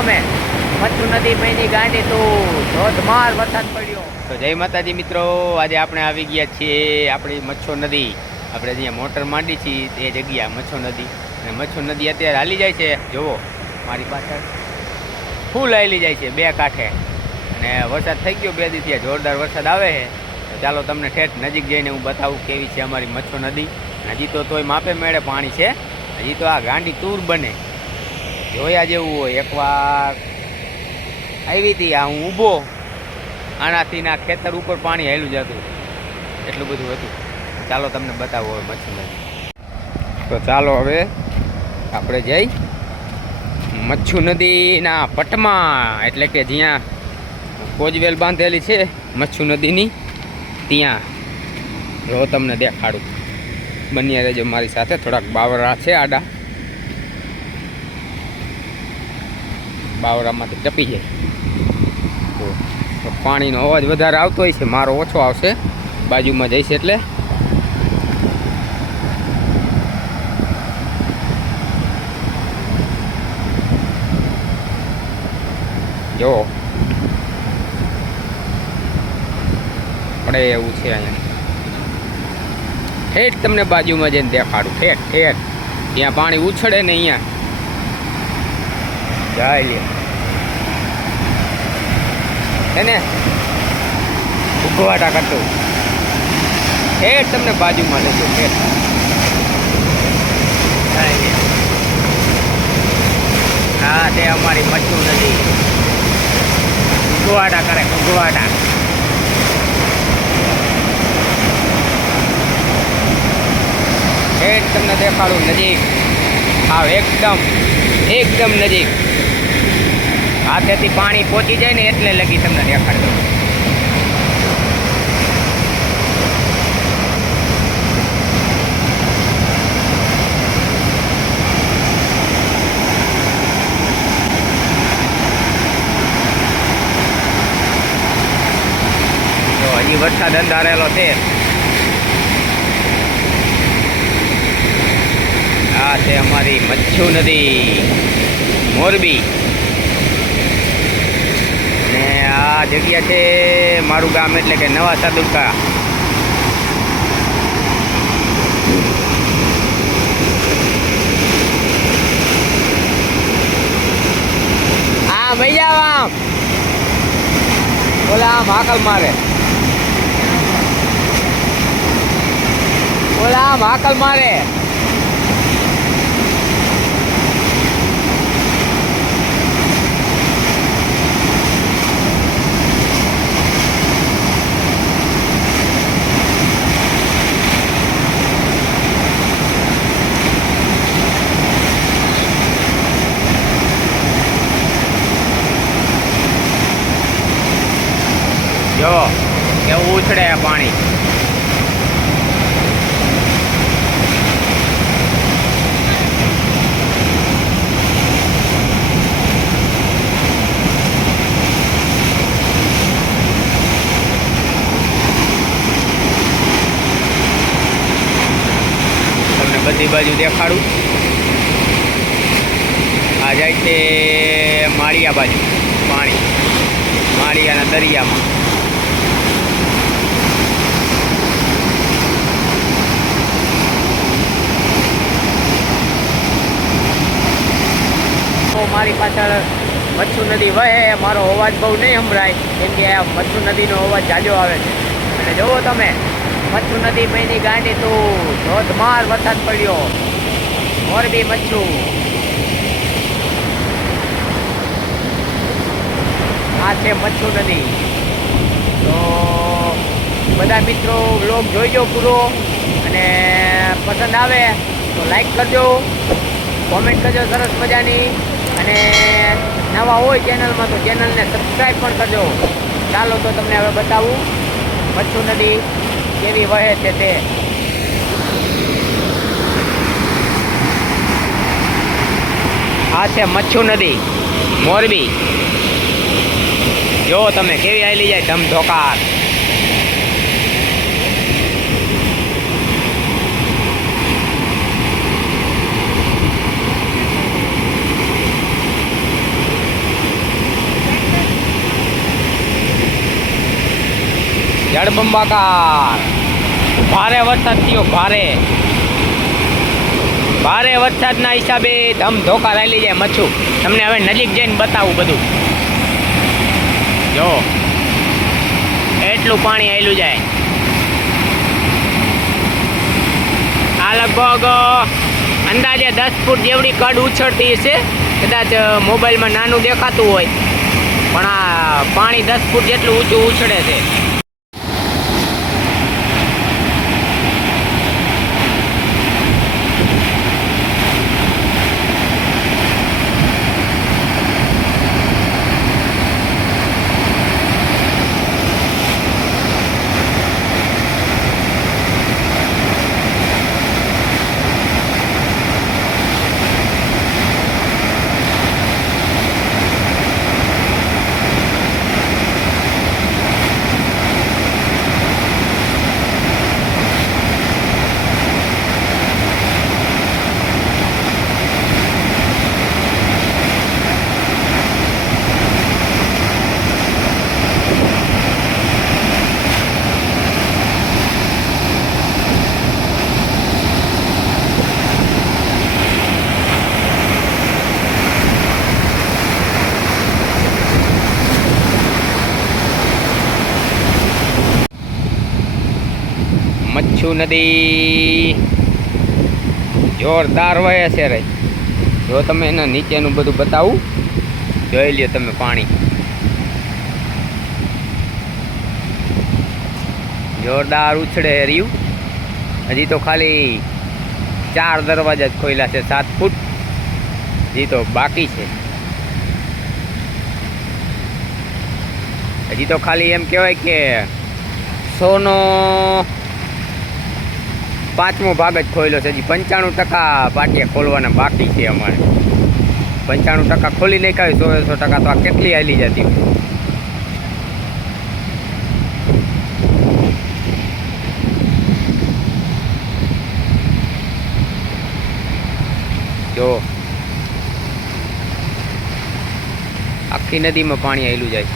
તમે મચ્છુ નદી મહીની ગાંડી તો ધોધમાર વરસાદ પડ્યો. તો જય માતાજી મિત્રો, આજે આપણે આવી ગયા છીએ આપણી મચ્છુ નદી. આપણે જ્યાં મોટર માંડી છીએ તે જગ્યા મચ્છુ નદી. અને મચ્છુ નદી અત્યારે હાલી જાય છે. જુઓ મારી પાછળ ફૂલ હાલી જાય છે બે કાંઠે. અને વરસાદ થઈ ગયો 2 દિવસથી, જોરદાર વરસાદ આવે છે. તો ચાલો તમને ઠેઠ નજીક જઈને હું બતાવું કેવી છે અમારી મચ્છુ નદી. હજી તો તોય માપે મેળે પાણી છે. હજી તો આ ગાંડી તૂર બને જોયા જેવું હોય. એકવાર આવી હતી આ હું ઊભો, આનાથી ના ખેતર ઉપર પાણી હેલું જતું, એટલું બધું હતું. ચાલો તમને બતાવો હવે મચ્છુ નદી. તો ચાલો હવે આપણે જઈ મચ્છુ નદીના પટમાં, એટલે કે જ્યાં કોજવેલ બાંધેલી છે મચ્છુ નદીની, ત્યાં જો તમને દેખાડું. બન્યા રહેજો મારી સાથે. થોડાક બાવરા છે આડા, બાવરામાંથી ટપી જાય તો પાણીનો અવાજ વધારે આવતો હોય છે, મારો ઓછો આવશે. બાજુમાં જઈશ એટલે જો પડે એવું છે અહીંયા. ઠેઠ તમને બાજુમાં જઈને દેખાડું. ઠેઠ ઠેઠ ત્યાં પાણી ઉછળે ને અહીંયા જાય લે એને ઉગવાટા કરતું. ઠેઠ તમને બાજુમાં લેજો. ઠેઠ જાય લે. હા, તે અમારી મચ્છુ નદી ઉગવાટા કરે, ઉગવાટા. ઠેઠ તમને દેખાડું નજીક. હા, એકદમ નજીક. હાથેથી પાણી પહોંચી જાય ને એટલે લગી તમને દેખાડ દઉં. તો હજી વરસાદ અંધારેલો છે. આ છે અમારી મચ્છુ નદી મોરબી. ને આ જગ્યા છે મારું ગામ, એટલે કે નવા સાદુકા. હા ભૈયા, આમ ઓલા આમ હાકલ મારે, ઓલા આમ હાકલ મારે. જો કેવું ઉછળે પાણી. તમને બધી બાજુ દેખાડું. આ જાય છે માળિયા બાજુ પાણી, માળિયાના દરિયામાં. મારી પાછળ મચ્છુ નદી વહે. મારો અવાજ બહુ નહીં સંભળાય, કેમ કે આ મચ્છુ નદીનો અવાજ જાજો આવે છે. અને જુઓ તમે મચ્છુ નદી મહીની ગાંડી તો ધોધમાર વરસાદ પડ્યો. મોરબી મચ્છુ. આ છે મચ્છુ નદી. તો બધા મિત્રો વ્લોગ જોઈજો પૂરો, અને પસંદ આવે તો લાઈક કરજો, કોમેન્ટ કરજો સરસ મજાની. અને નવા હોય ચેનલમાં તો ચેનલને સબસ્ક્રાઈબ પણ કરજો. ચાલો તો તમને હવે બતાવું મચ્છુ નદી કેવી વહે છે તે. આ છે મચ્છુ નદી મોરબી. જો તમે કેવી હાલી જાય ધમધોકાર. જળબંબાકાર ભારે વરસાદ થયો, ભારે વરસાદના હિસાબે ધમધોકા ચાલી જાય મચ્છું. તમને હવે નજીક જઈને બતાવું બધું. જો એટલું પાણી આવેલું જાય. આ લગભગ અંદાજે 10 ફૂટ જેવડી કડ ઉછળતી છે. કદાચ મોબાઈલમાં નાનું દેખાતું હોય, પણ આ પાણી 10 ફૂટ જેટલું ઊંચું ઉછળે છે. મચ્છુ નદી જોરદાર વહે છે રે. જો તમે એના નીચેનું બધું બતાવું, જોઈ લ્યો તમે. પાણી જોરદાર ઉછળે રહ્યું. હજી તો ખાલી 4 દરવાજા જ ખોલ્યા છે, 7 ફૂટ હજી તો બાકી છે. હજી તો ખાલી એમ કહેવાય કે 100નો 5મો ભાગ જ ખોલ્યો છે. હજી 95% પાટિયા ખોલવાના બાકી છે અમારે. 95% ખોલી નાખ્યા હોય, 100% તો આ કેટલી હાલી જતી હોય. જો આખી નદીમાં પાણી આવેલું જાય.